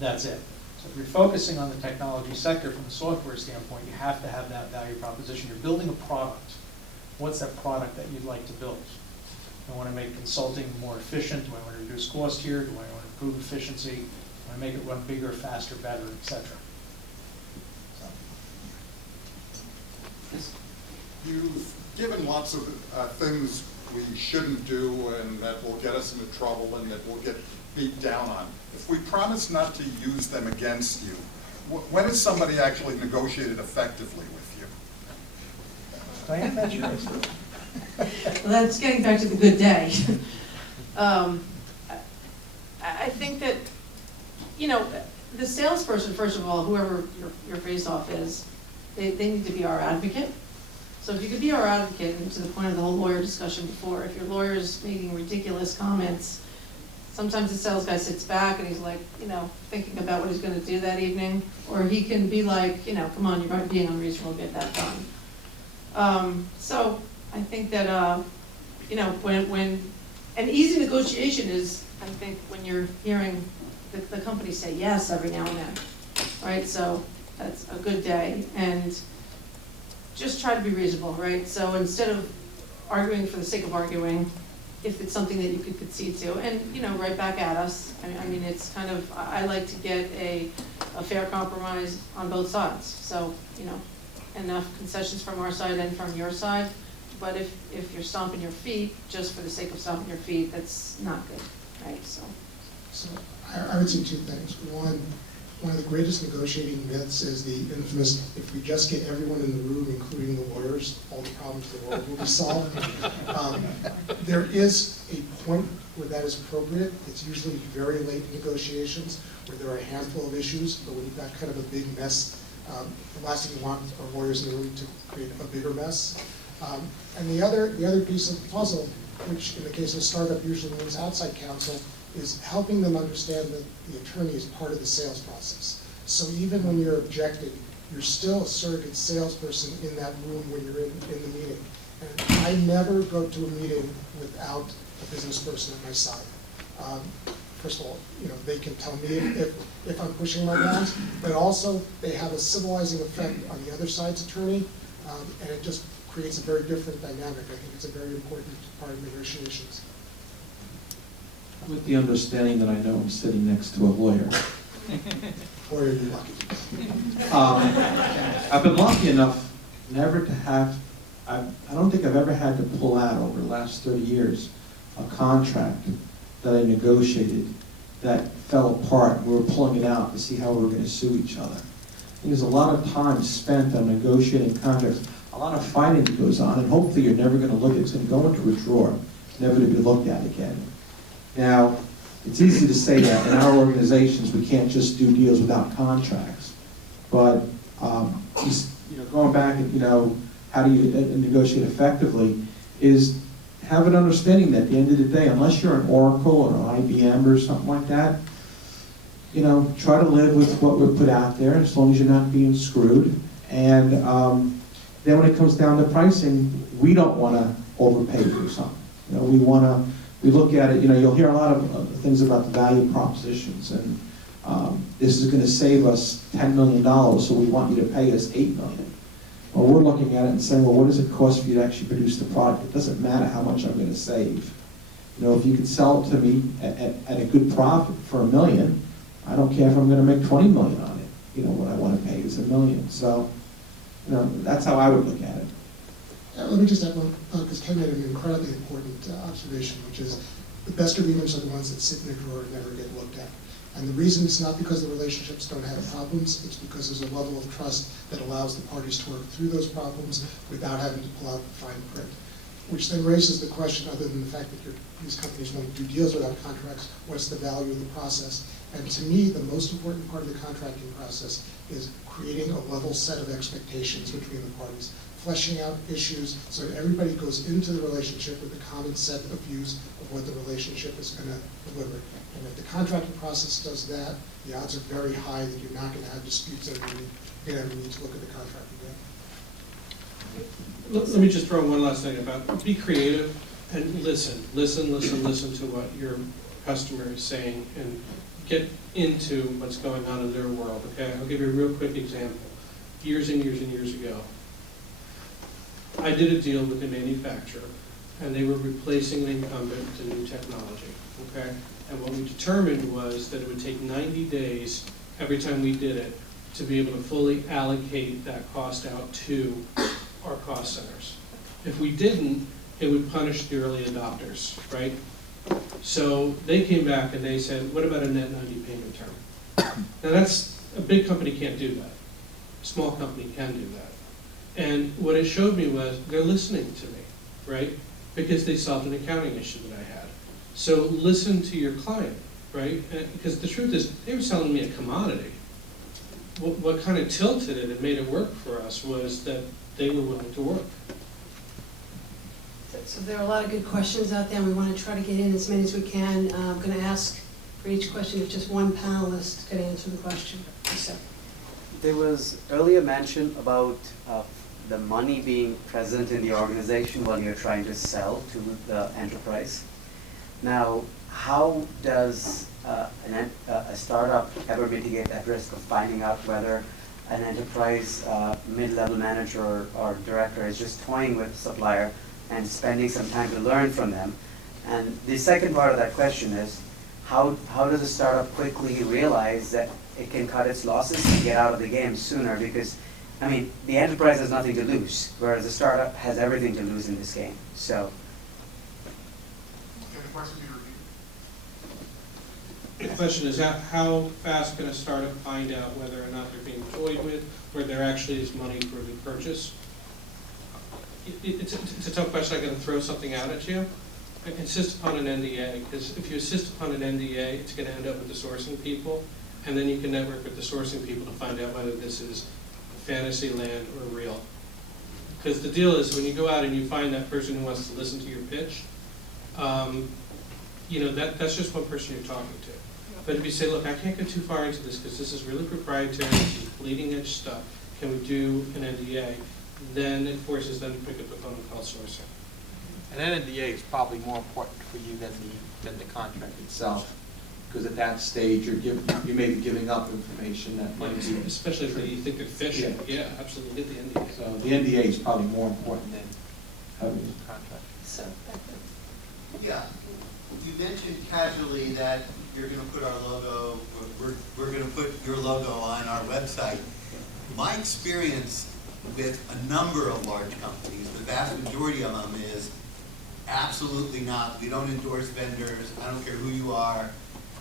That's it. So if you're focusing on the technology sector from a software standpoint, you have to have that value proposition. You're building a product. What's that product that you'd like to build? Do I want to make consulting more efficient? Do I want to reduce cost here? Do I want to improve efficiency? Do I make it run bigger, faster, better, etc.? You've given lots of things we shouldn't do and that will get us into trouble and that we'll get beat down on. If we promise not to use them against you, when has somebody actually negotiated effectively with you? Diane, that's yours. Well, that's getting back to the good day. I think that, you know, the salesperson, first of all, whoever your face-off is, they need to be our advocate. So if you could be our advocate, and to the point of the whole lawyer discussion before, if your lawyer is making ridiculous comments, sometimes the sales guy sits back and he's like, you know, thinking about what he's going to do that evening, or he can be like, you know, come on, you're being unreasonable, get that done. So I think that, you know, when an easy negotiation is, I think, when you're hearing the company say yes every now and then, right? So that's a good day, and just try to be reasonable, right? So instead of arguing for the sake of arguing, if it's something that you could concede to, and, you know, right back at us. I mean, it's kind of, I like to get a fair compromise on both sides. So, you know, enough concessions from our side and from your side. But if you're stomping your feet just for the sake of stomping your feet, that's not good, right? So I would say two things. One of the greatest negotiating myths is the infamous, if we just get everyone in the room, including the lawyers, all the problems of the world will be solved. There is a point where that is appropriate. It's usually very late in negotiations where there are a handful of issues, but when you've got kind of a big mess, the last thing you want are lawyers in the room to create a bigger mess. And the other piece of the puzzle, which in the case of a startup usually means outside counsel, is helping them understand that the attorney is part of the sales process. So even when you're objecting, you're still a surrogate salesperson in that room when you're in the meeting. And I never go to a meeting without a business person at my side. First of all, you know, they can tell me if I'm pushing my bounds, but also they have a civilizing effect on the other side's attorney, and it just creates a very different dynamic. I think it's a very important part of negotiations. With the understanding that I know I'm sitting next to a lawyer. Or are you lucky? I've been lucky enough never to have, I don't think I've ever had to pull out over the last 30 years a contract that I negotiated that fell apart. We were pulling it out to see how we were going to sue each other. There's a lot of time spent on negotiating contracts, a lot of fighting that goes on, and hopefully you're never going to look at it. It's going to go into a drawer, never to be looked at again. Now, it's easy to say that in our organizations we can't just do deals without contracts, but going back and how do you negotiate effectively is have an understanding that at the end of the day, unless you're an Oracle or an IBM or something like that, try to live with what we're put out there as long as you're not being screwed. And then when it comes down to pricing, we don't want to overpay for something. We look at it, you'll hear a lot of things about the value propositions, and this is going to save us $10 million, so we want you to pay us $8 million. Well, we're looking at it and saying, well, what does it cost for you to actually produce the product? It doesn't matter how much I'm going to save. If you can sell it to me at a good profit for $1 million, I don't care if I'm going to make $20 million on it. What I want to pay is $1 million. So, that's how I would look at it. Let me just add one, because Ken made an incredibly important observation, which is the best agreements are the ones that sit in a drawer and never get looked at. And the reason it's not because the relationships don't have problems, it's because there's a level of trust that allows the parties to work through those problems without having to pull out the fine print. Which then raises the question, other than the fact that these companies won't do deals without contracts, what's the value of the process? And to me, the most important part of the contracting process is creating a level set of expectations between the parties, fleshing out issues so that everybody goes into the relationship with a common set of views of what the relationship is going to deliver. And if the contracting process does that, the odds are very high that you're not going to have disputes every week. You're going to need to look at the contract again. Let me just throw one last thing about, be creative and listen to what your customer is saying and get into what's going on in their world, okay? I'll give you a real quick example. Years and years and years ago, I did a deal with a manufacturer, and they were replacing an incumbent to new technology, okay? And what we determined was that it would take 90 days every time we did it to be able to fully allocate that cost out to our cost centers. If we didn't, it would punish the early adopters, right? So they came back and they said, what about a net 90 payment term? Now that's, a big company can't do that. A small company can do that. And what it showed me was they're listening to me, right? Because they solved an accounting issue that I had. So listen to your client, right? Because the truth is, they were selling me a commodity. What kind of tilted it and made it work for us was that they were willing to work. So there are a lot of good questions out there, and we want to try to get in as many as we can. I'm going to ask for each question if just one panelist could answer the question. So, there was earlier mention about the money being present in the organization while you're trying to sell to the enterprise. Now, how does a startup ever mitigate that risk of finding out whether an enterprise mid-level manager or director is just toying with the supplier and spending some time to learn from them? And the second part of that question is, how does a startup quickly realize that it can cut its losses and get out of the game sooner? Because, I mean, the enterprise has nothing to lose, whereas the startup has everything to lose in this game. So, Can the question be repeated? The question is, how fast can a startup find out whether or not they're being toyed with, where there actually is money for the purchase? It's a tough question. I'm going to throw something out at you. Insist upon an NDA, because if you insist upon an NDA, it's going to end up with the sourcing people, and then you can network with the sourcing people to find out whether this is fantasy land or real. Because the deal is, when you go out and you find that person who wants to listen to your pitch, you know, that's just one person you're talking to. But if you say, look, I can't go too far into this because this is really proprietary, this is bleeding edge stuff, can we do an NDA? Then it forces them to pick up the phone and call sourcing. An NDA is probably more important for you than the contract itself, because at that stage you may be giving up information that might be. Especially if you think they're fishing. Yeah, absolutely, get the NDA. So the NDA is probably more important than having a contract. so Yeah, you mentioned casually that you're going to put our logo, we're going to put your logo on our website. My experience with a number of large companies, the vast majority of them is absolutely not. We don't endorse vendors. I don't care who you are,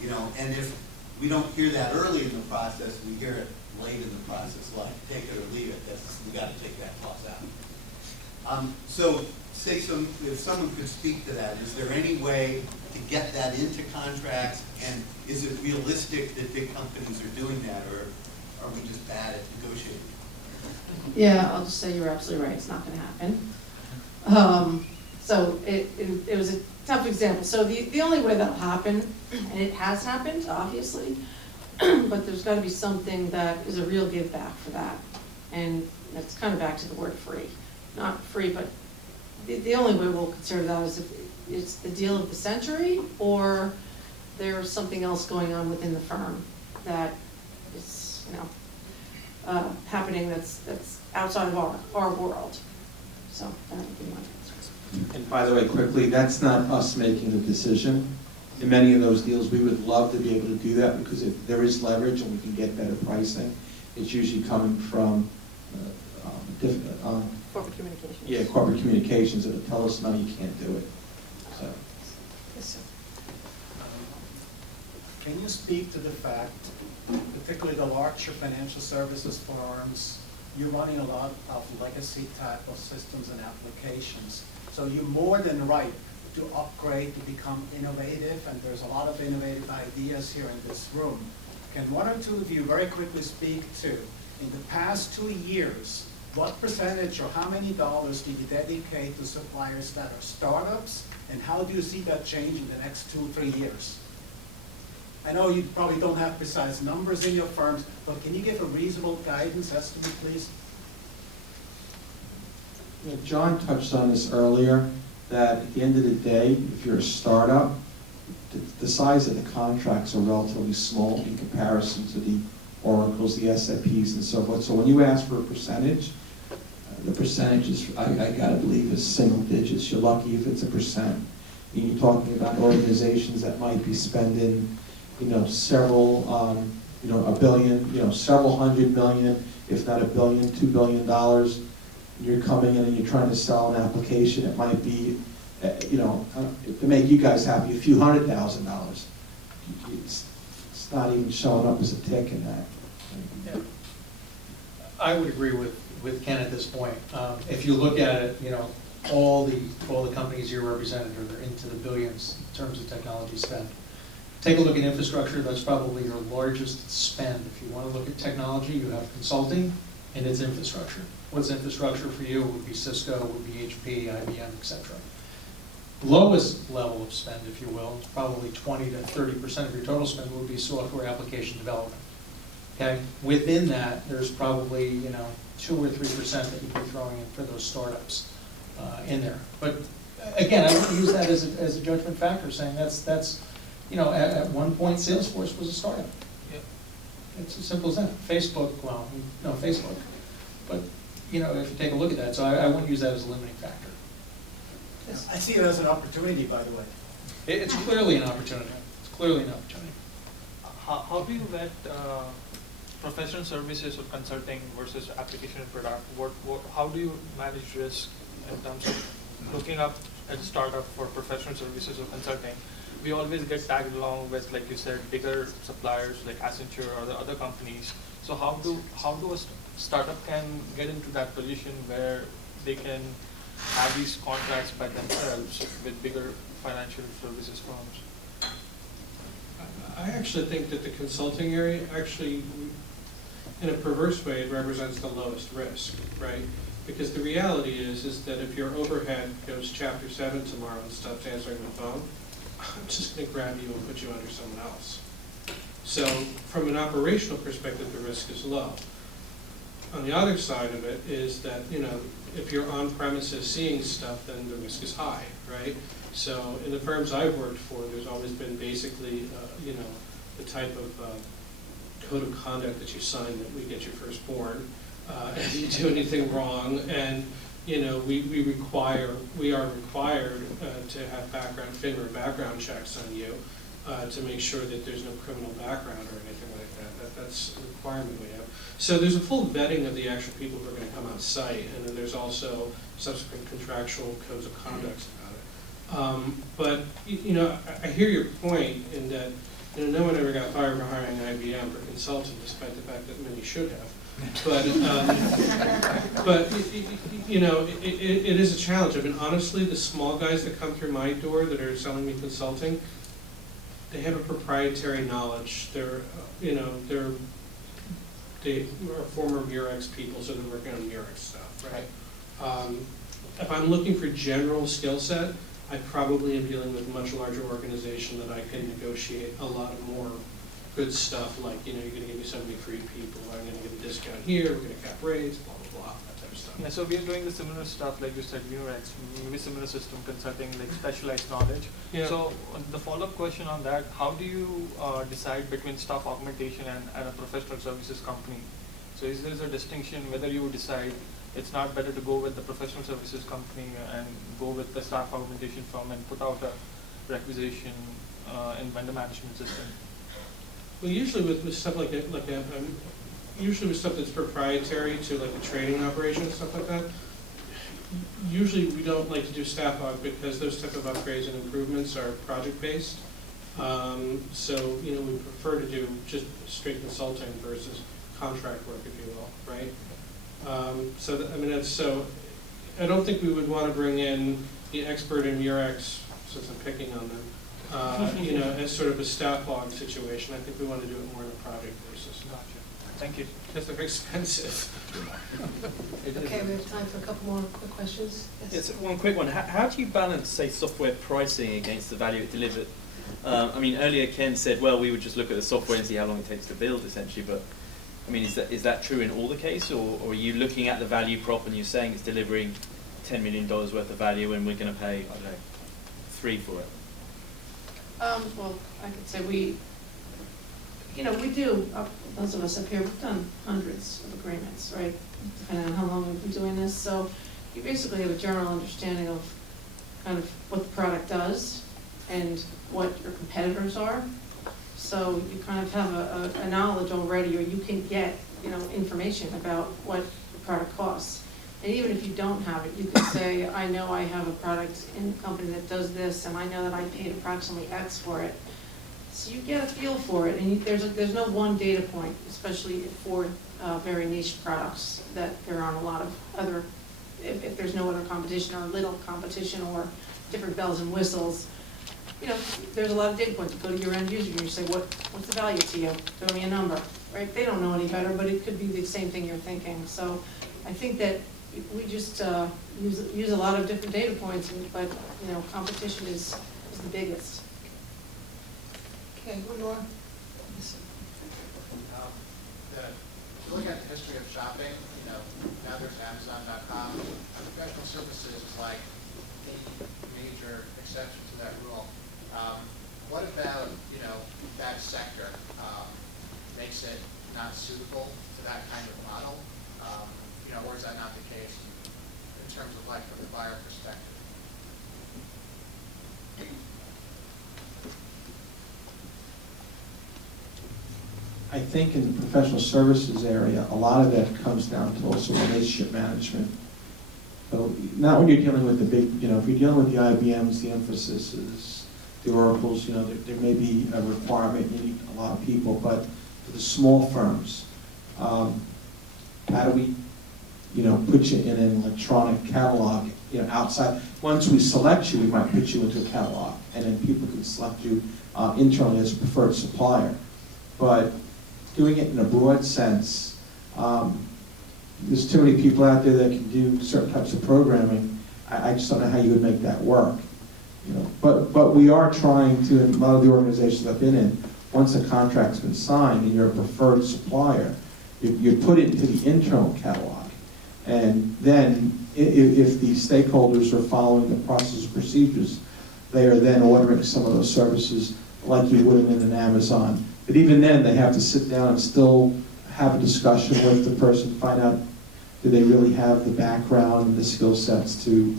you know. And if we don't hear that early in the process, we hear it late in the process. Like take it or leave it. We got to take that clause out. So, if someone could speak to that, is there any way to get that into contracts? And is it realistic that big companies are doing that, or are we just bad at negotiating? Yeah, I'll just say you're absolutely right, it's not gonna happen. So it was a tough example. So the only way that'll happen, and it has happened, obviously, but there's gotta be something that is a real give back for that. And that's kind of back to the word free. Not free, but the only way we'll consider that is if it's the deal of the century, or there's something else going on within the firm that is, you know, happening that's outside of our world. So that would be my answer. And by the way, quickly, that's not us making the decision. In many of those deals, we would love to be able to do that, because if there is leverage and we can get better pricing, it's usually coming from corporate communications. yeah, corporate communications that will tell us, no, you can't do it. So. Yes, sir. Can you speak to the fact, particularly the larger financial services firms, you're running a lot of legacy type of systems and applications. So you're more than right to upgrade, to become innovative, and there's a lot of innovative ideas here in this room. Can one or two of you very quickly speak to, in the past 2 years, what percentage or how many dollars do you dedicate to suppliers that are startups, and how do you see that change in the next 2 or 3 years? I know you probably don't have precise numbers in your firms, but can you give a reasonable guidance estimate, please? John touched on this earlier, that at the end of the day, if you're a startup, the size of the contracts are relatively small in comparison to the Oracles, the SAPs, and so forth. So when you ask for a percentage, the percentage is, I gotta believe, is single digits. You're lucky if it's 1%. You're talking about organizations that might be spending, several, $1 billion, several hundred million, if not $1 billion, $2 billion. You're coming in and you're trying to sell an application. It might be, to make you guys happy, a few $100,000. It's not even showing up as a tick in that. Yeah. I would agree with Ken at this point. If you look at it, all the companies you're represented are into the billions in terms of technology spend. Take a look at infrastructure. That's probably your largest spend. If you want to look at technology, you have consulting and it's infrastructure. What's infrastructure for you would be Cisco, would be HP, IBM, etc. Lowest level of spend, if you will, probably 20 to 30% of your total spend would be software application development. Okay, within that, there's probably 2 or 3% that you'd be throwing in for those startups in there. But again, I wouldn't use that as a judgment factor, saying that's at one point Salesforce was a startup. Yep. It's as simple as that. Facebook, well, no Facebook, but if you take a look at that, so I wouldn't use that as a limiting factor. I see it as an opportunity, by the way. It's clearly an opportunity. It's clearly an opportunity. How do you vet professional services or consulting versus application and product? How do you manage risk in terms of looking up at a startup for professional services or consulting? We always get tagged along with, like you said, bigger suppliers like Accenture or the other companies. So how do a startup can get into that position where they can have these contracts by themselves with bigger financial services firms? I actually think that the consulting area actually, in a perverse way, it represents the lowest risk, right? Because the reality is that if your overhead goes Chapter 7 tomorrow and stops answering the phone, I'm just going to grab you and put you under someone else. So from an operational perspective, the risk is low. On the other side of it is that, if you're on premises seeing stuff, then the risk is high, right? So in the firms I've worked for, there's always been basically, the type of code of conduct that you sign that we get your firstborn. If you do anything wrong, and we are required to have FINRA background checks on you to make sure that there's no criminal background or anything like that. That's a requirement we have. So there's a full vetting of the actual people who are going to come on site, and then there's also subsequent contractual codes of conduct about it. But I hear your point in that no one ever got fired for hiring IBM for consultant, despite the fact that many should have. But it is a challenge. I mean, honestly, the small guys that come through my door that are selling me consulting, they have a proprietary knowledge. They are former Murex people, so they're working on Murex stuff, right? If I'm looking for general skill set, I probably am dealing with a much larger organization that I can negotiate a lot of more good stuff, like, you're going to give me so many free people, I'm going to give a discount here, we're going to cap rates, blah, blah, blah, that type of stuff. Yeah, so we are doing the similar stuff, like you said, Murex, maybe similar system consulting, like specialized knowledge. Yeah. So the follow-up question on that, how do you decide between staff augmentation and a professional services company? So is there a distinction whether you decide it's not better to go with the professional services company and go with the staff augmentation firm and put out a requisition in vendor management system? Well, usually with stuff like that, usually with stuff that's proprietary to like the trading operation and stuff like that, usually we don't like to do staff aug because those type of upgrades and improvements are project-based. So, we prefer to do just straight consulting versus contract work, if you will, right? I don't think we would want to bring in the expert in Murex, since I'm picking on them, as sort of a staff log situation. I think we want to do it more on a project basis. Gotcha. Thank you. Because they're expensive. Okay, we have time for a couple more quick questions. Yes, one quick one. How do you balance, say, software pricing against the value it delivered? Earlier Ken said, well, we would just look at the software and see how long it takes to build, essentially, but is that true in all the case, or are you looking at the value prop and you're saying it's delivering $10 million worth of value and we're going to pay, I don't know, 3 for it? Well, I could say we do, those of us up here, we've done hundreds of agreements, right? Depending on how long we've been doing this. So you basically have a general understanding of kind of what the product does and what your competitors are. So you kind of have a knowledge already, or you can get, information about what the product costs. And even if you don't have it, you can say, I know I have a product in the company that does this, and I know that I paid approximately X for it. So you get a feel for it, and there's no one data point, especially for very niche products, that there aren't a lot of other, if there's no other competition or little competition or different bells and whistles. There's a lot of data points. You go to your end user and you say, what's the value to you? Throw me a number, right? They don't know any better, but it could be the same thing you're thinking. So I think that we just use a lot of different data points, but competition is the biggest. Okay, Nora. Looking at the history of shopping, now there's Amazon.com. Professional services is like the major exception to that rule. What about, that sector makes it not suitable to that kind of model? Or is that not the case in terms of like from the buyer perspective? I think in the professional services area, a lot of that comes down to also relationship management. So not when you're dealing with the big, if you're dealing with the IBMs, the Emphasis, the Oracles, there may be a requirement, you need a lot of people, but for the small firms, how do we, put you in an electronic catalog, outside. Once we select you, we might put you into a catalog, and then people can select you internally as a preferred supplier. But doing it in a broad sense, there's too many people out there that can do certain types of programming. I just don't know how you would make that work. But we are trying to, in a lot of the organizations I've been in, once a contract's been signed and you're a preferred supplier, you put it into the internal catalog. And then if the stakeholders are following the process and procedures, they are then ordering some of those services like you would in an Amazon. But even then, they have to sit down and still have a discussion with the person, find out, do they really have the background and the skill sets to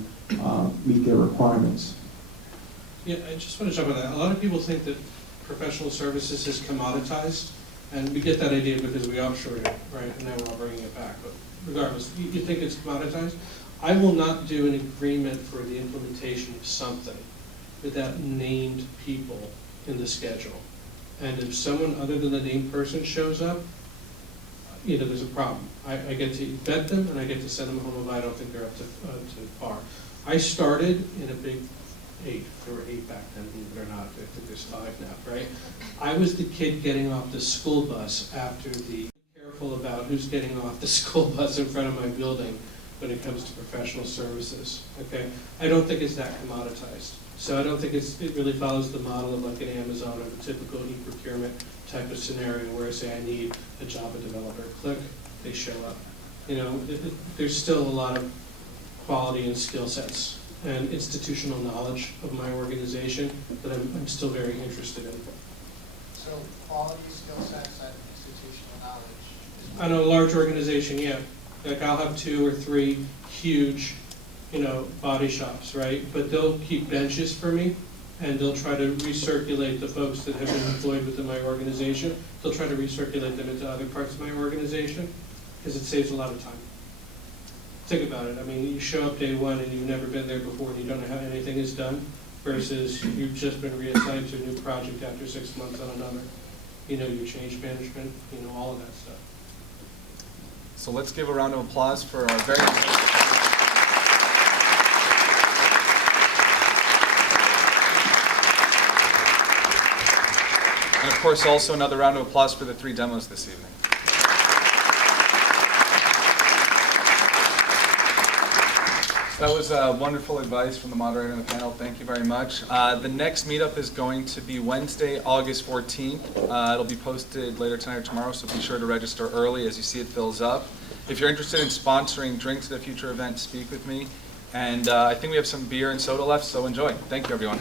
meet their requirements. Yeah, I just want to jump on that. A lot of people think that professional services is commoditized, and we get that idea because we offshore it, right? And now we're all bringing it back. But regardless, you think it's commoditized? I will not do an agreement for the implementation of something without named people in the schedule. And if someone other than the named person shows up, there's a problem. I get to vet them and I get to send them home if I don't think they're up to par. I started in a big 8. There were 8 back then, believe it or not. I think there's 5 now, right? I was the kid getting off the school bus after the careful about who's getting off the school bus in front of my building when it comes to professional services, okay? I don't think it's that commoditized. So I don't think it really follows the model of like an Amazon or the typical e-procurement type of scenario where I say I need a Java developer. Click, they show up. There's still a lot of quality and skill sets and institutional knowledge of my organization that I'm still very interested in. So quality skill sets and institutional knowledge. On a large organization, yeah. Like I'll have 2 or 3 huge body shops, right? But they'll keep benches for me, and they'll try to recirculate the folks that have been employed within my organization. They'll try to recirculate them into other parts of my organization, because it saves a lot of time. Think about it. I mean, you show up day one and you've never been there before and you don't know how anything is done, versus you've just been reassigned to a new project after 6 months on another. Your change management, all of that stuff. So let's give a round of applause for our very... And of course, also another round of applause for the 3 demos this evening. That was wonderful advice from the moderator and the panel. Thank you very much. The next meetup is going to be Wednesday, August 14th. It'll be posted later tonight or tomorrow, so be sure to register early as you see it fills up. If you're interested in sponsoring drinks at a future event, speak with me. And I think we have some beer and soda left, so enjoy. Thank you, everyone.